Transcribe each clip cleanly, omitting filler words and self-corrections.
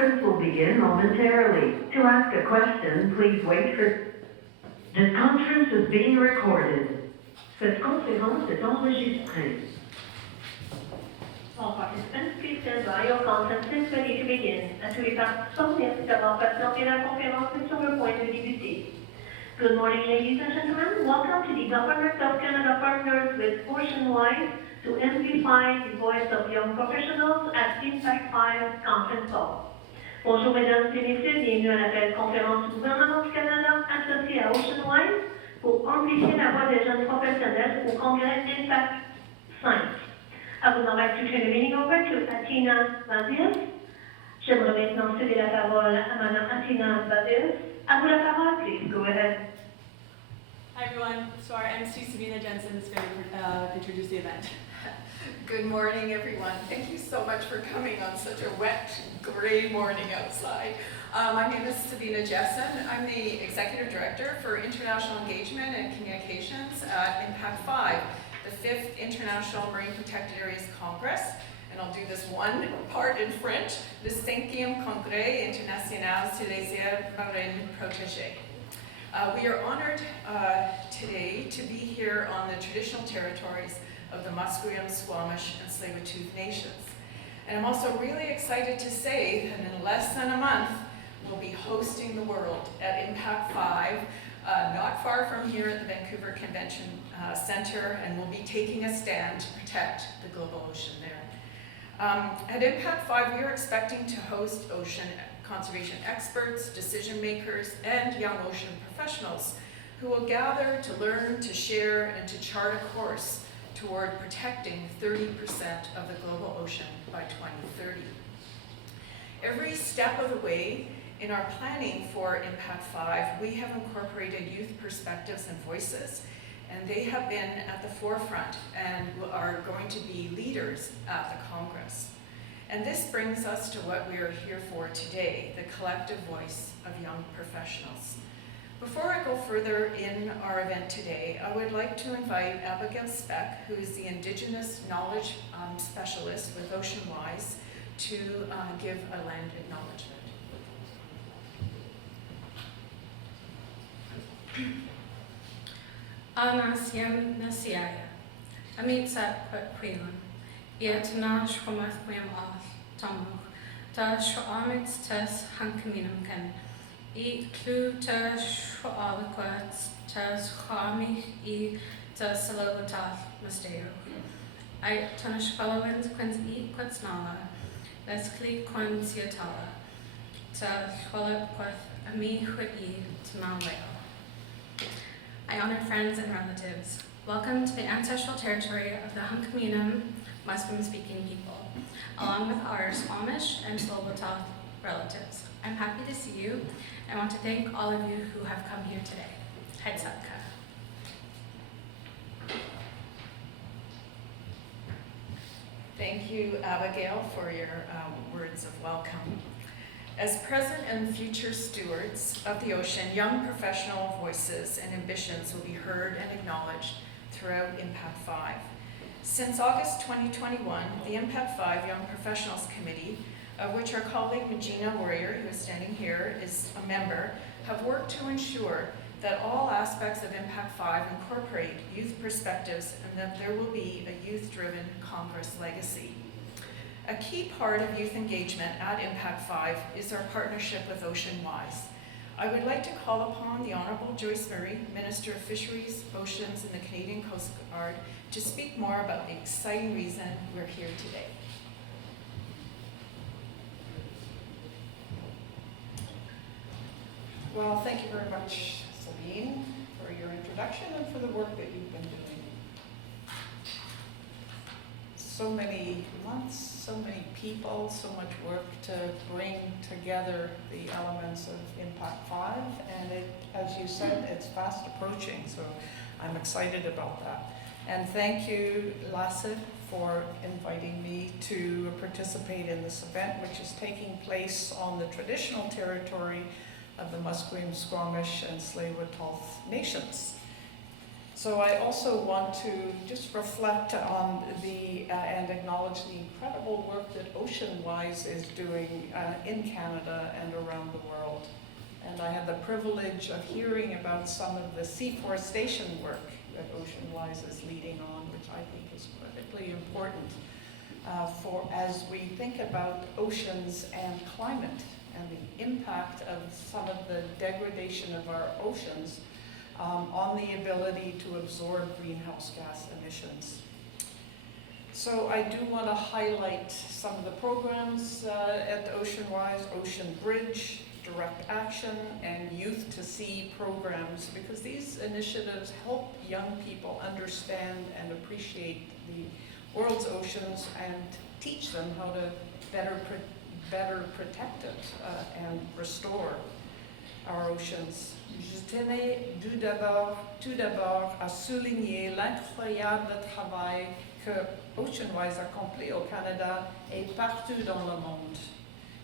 conference will begin momentarily. To ask a question, please wait for... This conference is being recorded. Cette conférence est enregistrée. All participants, please stand by. Your conference is ready to begin. À tous les participants, merci d'avoir patienté. La conférence est sur le point de débuter. Good morning, ladies and gentlemen. Welcome to the Government of Canada Partners with Oceanwise to amplify the voice of young professionals at IMPAC5 Conference Call. Bonjour, mesdames et messieurs. Bienvenue à l'appel conférence du gouvernement du Canada associé à Oceanwise pour amplifier la voix des jeunes professionnels au congrès IMPAC5. I would now like to turn the meeting over to Atina Vazis. J'aimerais maintenant céder la parole à Madame Atina Vazis. À vous la parole, please. Go ahead. Hi everyone. So our MC Sabina Jensen is going to introduce the event. Good morning, everyone. Thank you so much for coming on such a wet, gray morning outside. My name is Sabina Jensen. I'm the Executive Director for International Engagement and Communications at IMPAC5, the 5th International Marine Protected Areas Congress. And I'll do this one part in French, le 5e Congrès International sur les aires marines protégées. We are honored today to be here on the traditional territories of the Musqueam, Squamish, and Tsleil-Waututh nations. And I'm also really excited to say that in less than a month, we'll be hosting the world at IMPAC5, not far from here at the Vancouver Convention Center, and we'll be taking a stand to protect the global ocean there. At IMPAC5, we are expecting to host ocean conservation experts, decision makers, and young ocean professionals who will gather to learn, to share, and to chart a course toward protecting 30% of the global ocean by 2030. Every step of the way in our planning for IMPAC5, we have incorporated youth perspectives and voices, and they have been at the forefront and are going to be leaders at the Congress. And this brings us to what we are here for today, the collective voice of young professionals. Before I go further in our event today, I would like to invite Abigail Speck, who is the Indigenous Knowledge Specialist with Oceanwise, to give a land acknowledgement. Anasiam Nasiaya, Amitsat Quilum, Yetna Shkomath Quim Off, Tomuch, Ta Shomits Tes Hankaminum Ken, Clue Ta Shwaliquats, Tas Hami E Ta Salavatat Masteo. I Tunish Followins Quins E Quatsnala, Lescli Quins Yatala, Ta Shwaliquath Ami Hut E Tamaleo. My honored friends and relatives, welcome to the ancestral territory of the Hunkaminam Musqueam-speaking people, along with our Squamish and Tsleil-Waututh relatives. I'm happy to see you, and want to thank all of you who have come here today. Heidsatka. Thank you, Abigail, for your words of welcome. As present and future stewards of the ocean, young professional voices and ambitions will be heard and acknowledged throughout IMPAC5. Since August 2021, the IMPAC5 Young Professionals Committee, of which our colleague Magina Warrior, who is standing here, is a member, have worked to ensure that all aspects of IMPAC5 incorporate youth perspectives and that there will be a youth-driven Congress legacy. A key part of youth engagement at IMPAC5 is our partnership with Oceanwise. I would like to call upon the Honourable Joyce Murray, Minister of Fisheries, Oceans, and the Canadian Coast Guard, to speak more about the exciting reason we're here today. Well, thank you very much, Sabine, for your introduction and for the work that you've been doing. So many months, so many people, so much work to bring together the elements of IMPAC5, and it, as you said, it's fast approaching, so I'm excited about that. And thank you, Lasse, for inviting me to participate in this event, which is taking place on the traditional territory of the Musqueam, Squamish, and Tsleil-Waututh nations. So I also want to just reflect on and acknowledge the incredible work that OceanWise is doing in Canada and around the world. And I had the privilege of hearing about some of the seaforestation work that OceanWise is leading on, which I think is critically important for as we think about oceans and climate and the impact of some of the degradation of our oceans on the ability to absorb greenhouse gas emissions. So I do want to highlight some of the programs at OceanWise, Ocean Bridge, Direct Action, and Youth to Sea programs, because these initiatives help young people understand and appreciate the world's oceans and teach them how to better protect it and restore our oceans. Je tenais tout d'abord à souligner l'incroyable travail que OceanWise accomplit au Canada et partout dans le monde.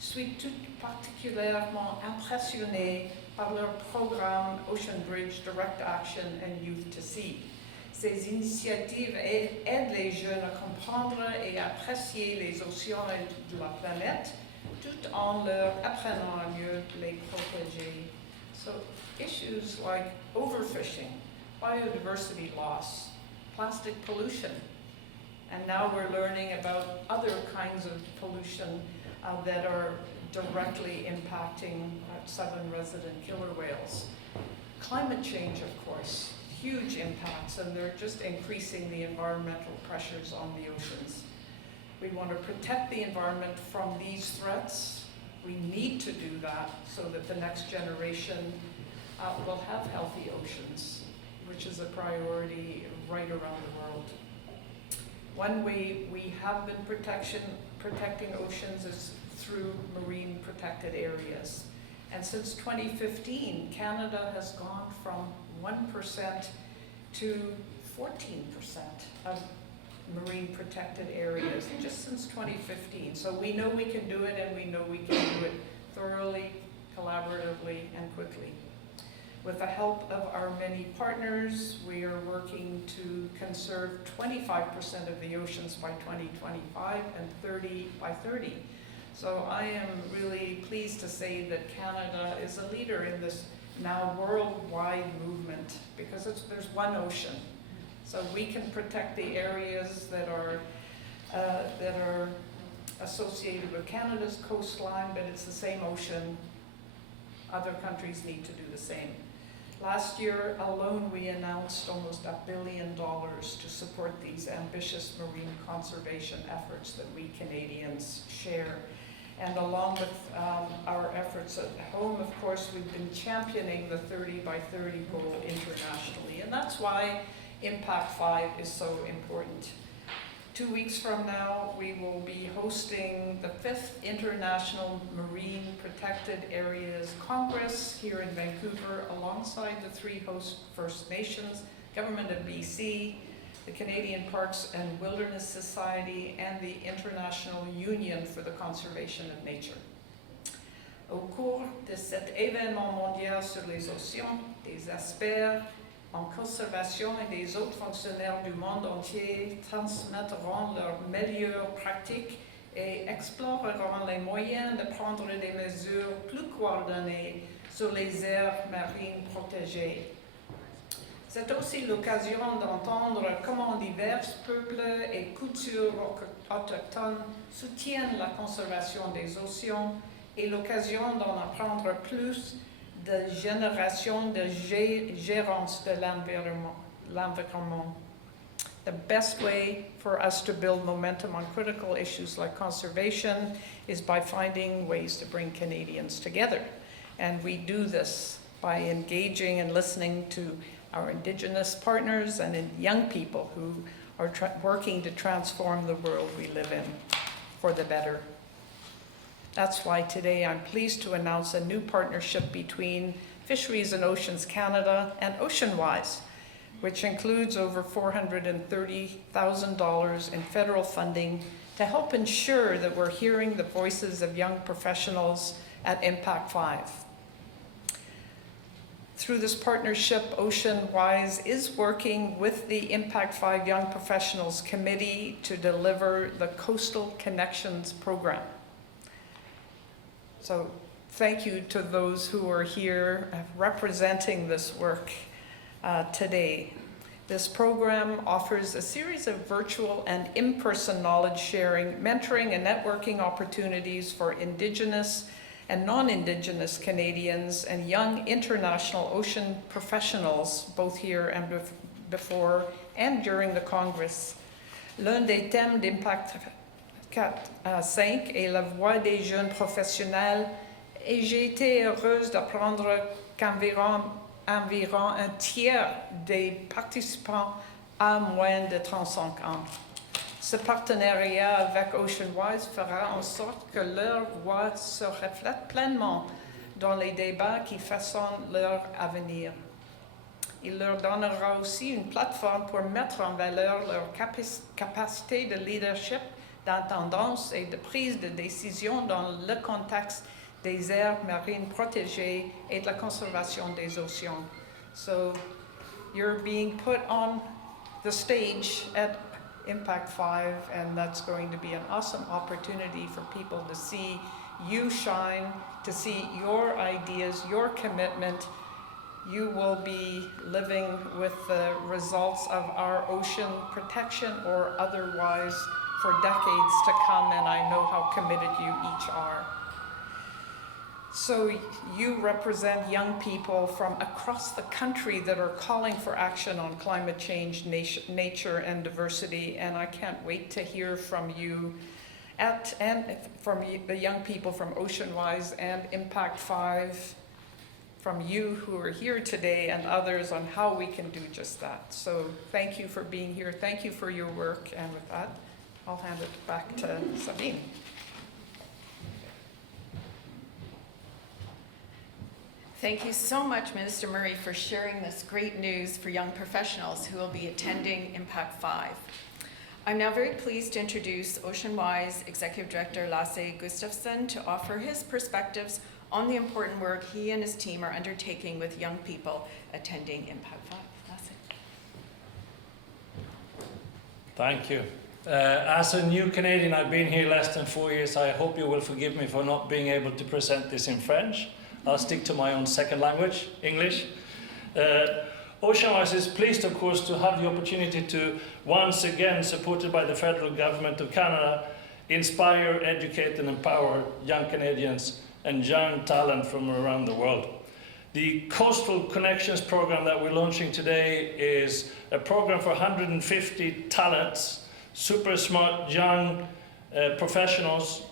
Je suis tout particulièrement impressionnée par leur programme Ocean Bridge, Direct Action and Youth to Sea. Ces initiatives aident les jeunes à comprendre et à apprécier les océans de la planète, tout en leur apprenant à mieux les protéger. So issues like overfishing, biodiversity loss, plastic pollution, and now we're learning about other kinds of pollution that are directly impacting southern resident killer whales. Climate change, of course, huge impacts, and they're just increasing the environmental pressures on the oceans. We want to protect the environment from these threats. We need to do that so that the next generation will have healthy oceans, which is a priority right around the world. One way we have been protecting oceans is through marine protected areas. And since 2015, Canada has gone from 1% to 14% of marine protected areas, just since 2015. So we know we can do it, and we know we can do it thoroughly, collaboratively, and quickly. With the help of our many partners, we are working to conserve 25% of the oceans by 2025 and 30 by 30. So I am really pleased to say that Canada is a leader in this now worldwide movement, because there's one ocean. So we can protect the areas that are associated with Canada's coastline, but it's the same ocean. Other countries need to do the same. Last year alone, we announced almost $1 billion to support these ambitious marine conservation efforts that we Canadians share. And along with our efforts at home, of course, we've been championing the 30 by 30 goal internationally. And that's why IMPAC5 is so important. 2 weeks from now, we will be hosting the 5th International Marine Protected Areas Congress here in Vancouver, alongside the 3 host First Nations, Government of BC, the Canadian Parks and Wilderness Society, and the International Union for the Conservation of Nature. Au cours de cet événement mondial sur les océans, des experts en conservation et des autres fonctionnaires du monde entier transmettront leurs meilleures pratiques et exploreront les moyens de prendre des mesures plus coordonnées sur les aires marines protégées. C'est aussi l'occasion d'entendre comment divers peuples et cultures autochtones soutiennent la conservation des océans et l'occasion d'en apprendre plus de génération de gérance de l'environnement. The best way for us to build momentum on critical issues like conservation is by finding ways to bring Canadians together. And we do this by engaging and listening to our Indigenous partners and young people who are working to transform the world we live in for the better. That's why today I'm pleased to announce a new partnership between Fisheries and Oceans Canada and OceanWise, which includes over $430,000 in federal funding to help ensure that we're hearing the voices of young professionals at IMPAC5. Through this partnership, OceanWise is working with the IMPAC5 Young Professionals Committee to deliver the Coastal Connections program. So thank you to those who are here representing this work today. This program offers a series of virtual and in-person knowledge sharing, mentoring and networking opportunities for Indigenous and non-Indigenous Canadians and young international ocean professionals, both here and before and during the Congress. L'un des thèmes d'IMPAC5 est la voix des jeunes professionnels, et j'ai été heureuse d'apprendre qu'environ un tiers des participants a moins de 35 ans. Ce partenariat avec OceanWise fera en sorte que leur voix se reflète pleinement dans les débats qui façonnent leur avenir. Il leur donnera aussi une plateforme pour mettre en valeur leur capacité de leadership, d'intendance et de prise de décision dans le contexte des aires marines protégées et de la conservation des océans. So you're being put on the stage at IMPAC5, and that's going to be an awesome opportunity for people to see you shine, to see your ideas, your commitment. You will be living with the results of our ocean protection or otherwise for decades to come, and I know how committed you each are. So you represent young people from across the country that are calling for action on climate change, nature, and diversity, and I can't wait to hear from you and from the young people from OceanWise and IMPAC5, from you who are here today and others on how we can do just that. So thank you for being here. Thank you for your work, and with that, I'll hand it back to Sabine. Thank you so much, Minister Murray, for sharing this great news for young professionals who will be attending IMPAC5. I'm now very pleased to introduce OceanWise Executive Director Lasse Gustavsson to offer his perspectives on the important work he and his team are undertaking with young people attending IMPAC5. Lasse. Thank you. As a new Canadian, I've been here less than 4 years. I hope you will forgive me for not being able to present this in French. I'll stick to my own second language, English. OceanWise is pleased, of course, to have the opportunity to, once again, supported by the federal government of Canada, inspire, educate and empower young Canadians and young talent from around the world. The Coastal Connections program that we're launching today is a program for 150 talents, super smart young professionals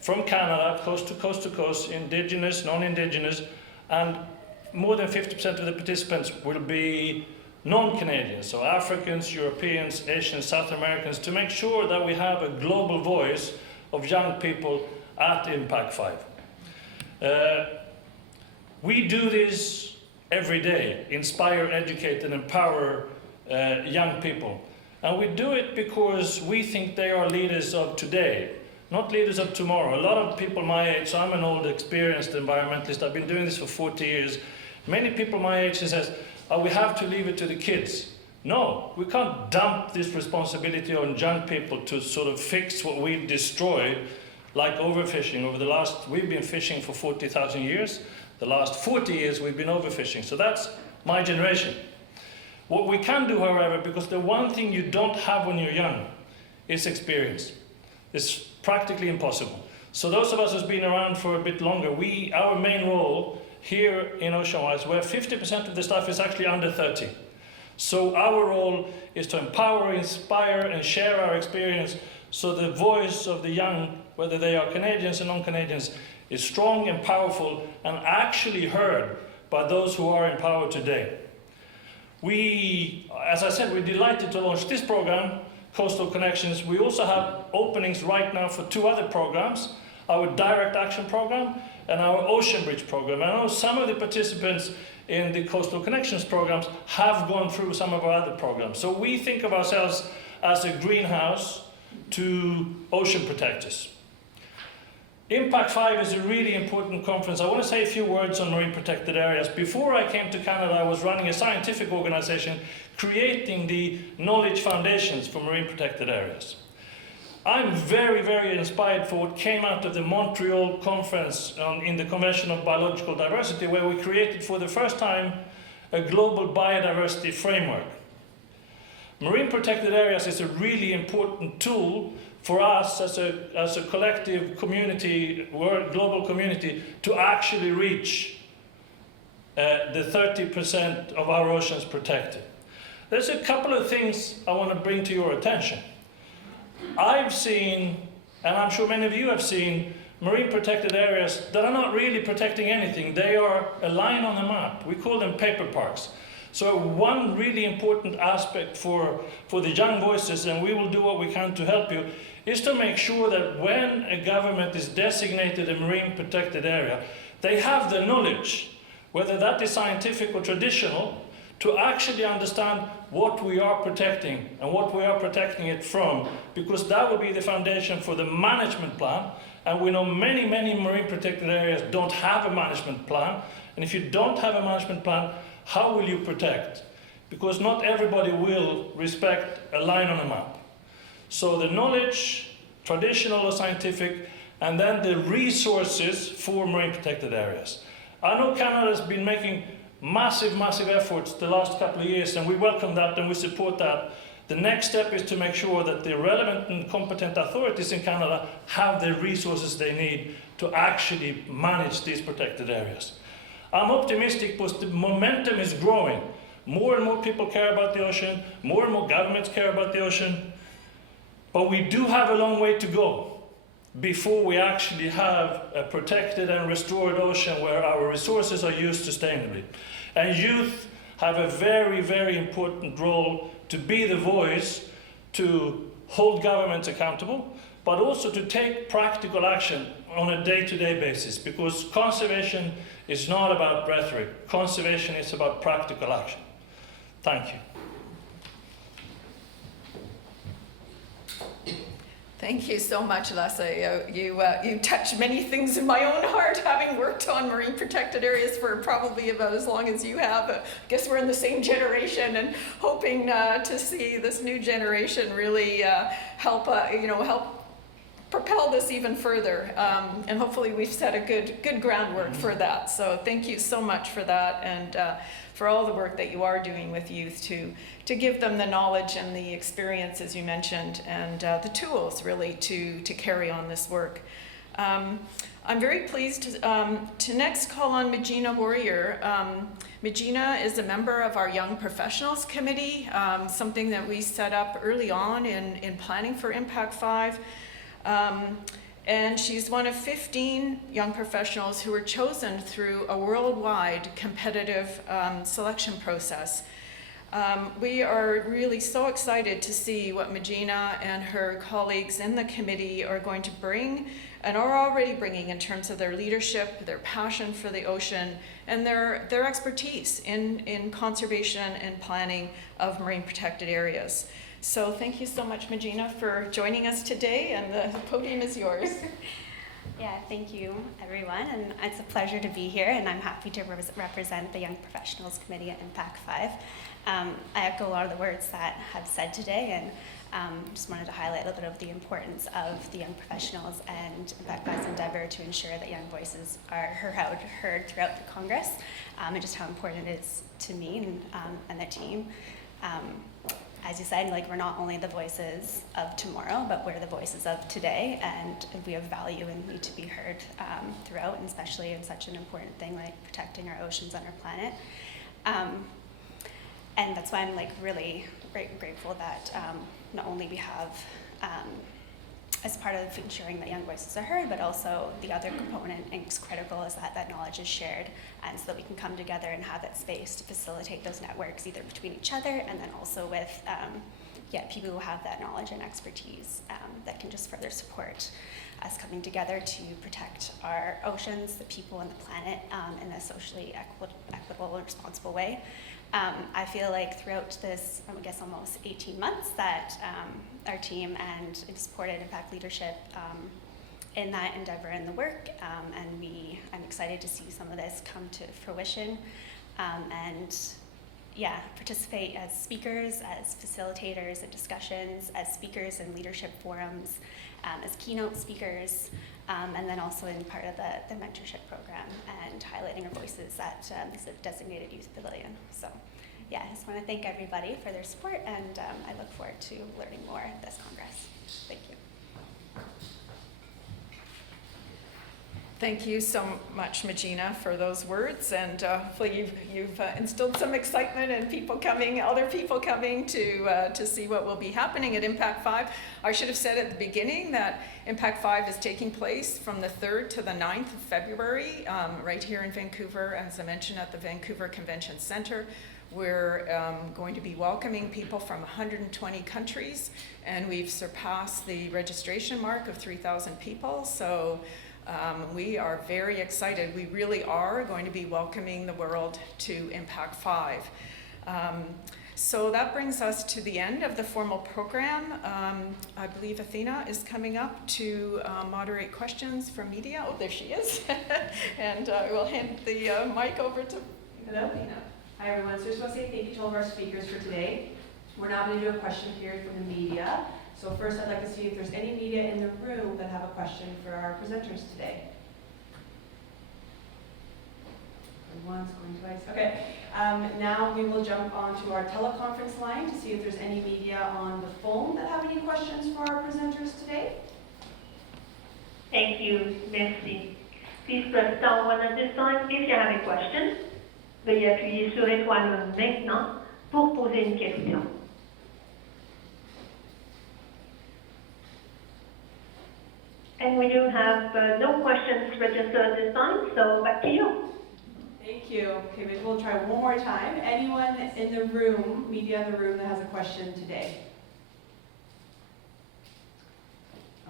from Canada, coast to coast to coast, Indigenous, non-Indigenous, and more than 50% of the participants will be non-Canadians, so Africans, Europeans, Asians, South Americans, to make sure that we have a global voice of young people at IMPAC5. We do this every day, inspire, educate, and empower young people. And we do it because we think they are leaders of today, not leaders of tomorrow. A lot of people my age, so I'm an old, experienced environmentalist, I've been doing this for 40 years. Many people my age says, oh, we have to leave it to the kids. No, we can't dump this responsibility on young people to sort of fix what we've destroyed, like overfishing. We've been fishing for 40,000 years. The last 40 years we've been overfishing. So that's my generation. What we can do, however, because the one thing you don't have when you're young is experience. It's practically impossible. So those of us who've been around for a bit longer, our main role here in OceanWise, where 50% of the staff is actually under 30. So our role is to empower, inspire, and share our experience so the voice of the young, whether they are Canadians or non-Canadians, is strong and powerful and actually heard by those who are in power today. As I said, we're delighted to launch this program, Coastal Connections. We also have openings right now for 2 other programs, our Direct Action Program and our Ocean Bridge Program. I know some of the participants in the Coastal Connections programs have gone through some of our other programs. So we think of ourselves as a greenhouse to ocean protectors. IMPAC5 is a really important conference. I want to say a few words on marine protected areas. Before I came to Canada, I was running a scientific organization creating the knowledge foundations for marine protected areas. I'm very, very inspired for what came out of the Montreal conference in the Convention of Biological Diversity, where we created for the first time a global biodiversity framework. Marine protected areas is a really important tool for us as a collective community, global community, to actually reach the 30% of our oceans protected. There's a couple of things I want to bring to your attention. I've seen, and I'm sure many of you have seen, marine protected areas that are not really protecting anything. They are a line on the map. We call them paper parks. So one really important aspect for the young voices, and we will do what we can to help you, is to make sure that when a government is designated a marine protected area, they have the knowledge, whether that is scientific or traditional, to actually understand what we are protecting and what we are protecting it from, because that will be the foundation for the management plan. And we know many, many marine protected areas don't have a management plan. And if you don't have a management plan, how will you protect? Because not everybody will respect a line on a map. So the knowledge, traditional or scientific, and then the resources for marine protected areas. I know Canada has been making massive, massive efforts the last couple of years, and we welcome that and we support that. The next step is to make sure that the relevant and competent authorities in Canada have the resources they need to actually manage these protected areas. I'm optimistic because the momentum is growing. More and more people care about the ocean, more and more governments care about the ocean, but we do have a long way to go before we actually have a protected and restored ocean where our resources are used sustainably. And youth have a very, very important role to be the voice, to hold governments accountable, but also to take practical action on a day-to-day basis, because conservation is not about rhetoric. Conservation is about practical action. Thank you. Thank you so much, Lasse. You touch many things in my own heart, having worked on marine protected areas for probably about as long as you have. I guess we're in the same generation, and hoping to see this new generation really help propel this even further. And hopefully we've set a good groundwork for that. So thank you so much for that, and for all the work that you are doing with youth to give them the knowledge and the experience, as you mentioned, and the tools really to carry on this work. I'm very pleased to next call on Magina Warrior. Magina is a member of our Young Professionals Committee, something that we set up early on in planning for IMPAC5. And she's one of 15 young professionals who were chosen through a worldwide competitive selection process. We are really so excited to see what Magina and her colleagues in the committee are going to bring, and are already bringing, in terms of their leadership, their passion for the ocean, and their expertise in conservation and planning of marine protected areas. So thank you so much, Magina, for joining us today, and the podium is yours. Yeah, thank you, everyone, and it's a pleasure to be here, and I'm happy to represent the Young Professionals Committee at IMPAC5. I echo a lot of the words that have said today, and just wanted to highlight a little bit of the importance of the young professionals and IMPAC5's endeavor to ensure that young voices are heard throughout the Congress, and just how important it is to me and the team. As you said, we're not only the voices of tomorrow, but we're the voices of today, and we have value and need to be heard throughout, and especially in such an important thing like protecting our oceans and our planet. And that's why I'm really grateful that not only we have, as part of ensuring that young voices are heard, but also the other component, and it's critical, is that knowledge is shared, and so that we can come together and have that space to facilitate those networks, either between each other and then also with people who have that knowledge and expertise that can just further support us coming together to protect our oceans, the people, and the planet in a socially equitable and responsible way. I feel like throughout this, almost 18 months that our team and supported IMPAC leadership in that endeavor and the work, and I'm excited to see some of this come to fruition, and yeah, participate as speakers, as facilitators in discussions, as speakers in leadership forums, as keynote speakers, and then also in part of the mentorship program and highlighting our voices at the designated youth pavilion. So yeah, I just want to thank everybody for their support, and I look forward to learning more at this Congress. Thank you. Thank you so much, Magina, for those words, and hopefully you've instilled some excitement and other people coming to see what will be happening at IMPAC5. I should have said at the beginning that IMPAC5 is taking place from the 3rd to the 9th of February, right here in Vancouver, as I mentioned, at the Vancouver Convention Centre. We're going to be welcoming people from 120 countries, and we've surpassed the registration mark of 3,000 people. So we are very excited. We really are going to be welcoming the world to IMPAC5. So that brings us to the end of the formal program. I believe Athena is coming up to moderate questions from media. Oh, there she is. And we'll hand the mic over to Athena. Hi everyone, so I just want to say thank you to all of our speakers for today. We're now going to do a question period from the media. So first I'd like to see if there's any media in the room that have a question for our presenters today. Once, going twice. Okay, now we will jump onto our teleconference line to see if there's any media on the phone that have any questions for our presenters today. Thank you. Merci. Please press star 1 at this time if you have a question. Veuillez appuyer sur étoile maintenant pour poser une question. And we do have no questions registered at this time, so back to you. Thank you. Okay, maybe we'll try one more time. Anyone in the room, media in the room that has a question today?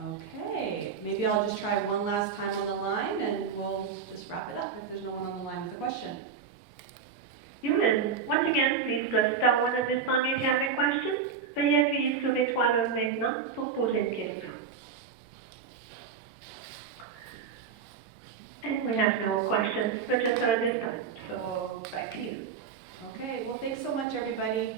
Okay, maybe I'll just try one last time on the line and we'll just wrap it up if there's no one on the line with a question. Once again, please press star 1 at this time if you have a question. Veuillez appuyer sur l'étoile maintenant pour poser une question. And we have no questions registered at this time, so back to you. Okay, well thanks so much everybody.